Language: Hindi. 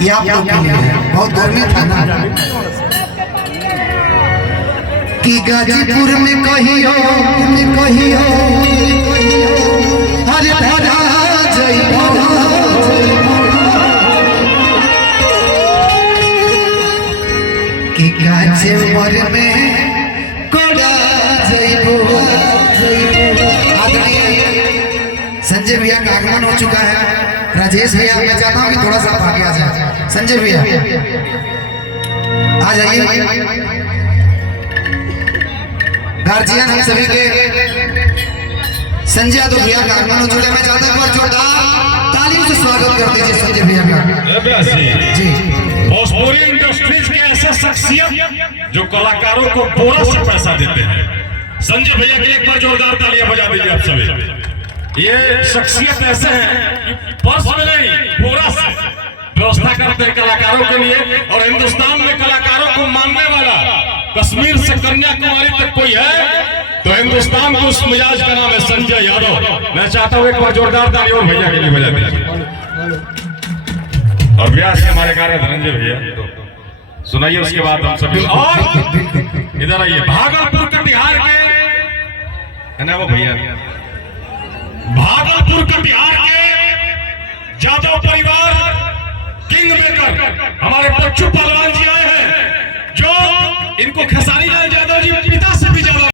ये आप लोग के लिए बहुत गर्मी था ना कि गाजीपुर में कहियो हरे धरा जइबो कि गाजीपुर में कोड़ा जइबो। संजय भैया का आगमन हो चुका है। राजेश भैया मैं चाहता हूँ कि थोड़ा सा आगे आ जाए। संजय भैया आ जाइए। गार्जियन हम सभी के संजय यादव भैया का आगमन हो चुका है। मैं चाहता हूँ जोरदार तालियों से स्वागत कर दीजिए संजय भैया का। जी भोजपुरी इंडस्ट्रीज के ऐसे शख्सियत जो कलाकारों को बोरा से पैसा देते हैं, संजय भैया के एक बार जोरदार तालियां बजा दीजिए आप सभी। ये शख्सियत ऐसे हैं पर्स में नहीं बोरा से व्यवस्था करते हैं कलाकारों के लिए। और हिंदुस्तान में कलाकारों को मानने वाला कश्मीर से कन्याकुमारी तक कोई है तो हिंदुस्तान को उस मिजाज का नाम है संजय यादव। मैं चाहता हूँ एक बार जोरदार ताली और भैया के लिए बजा दीजिए। और ब्याह से हमारे कार्य धनंजय भैया सुनाइए, उसके बाद हम सभी और इधर आइए। भागलपुर कटिहार के है ना वो भैया, भागलपुर कटिहार के यादव परिवार किंग मेकर हमारे बच्चू पहलवान जी आए हैं जो इनको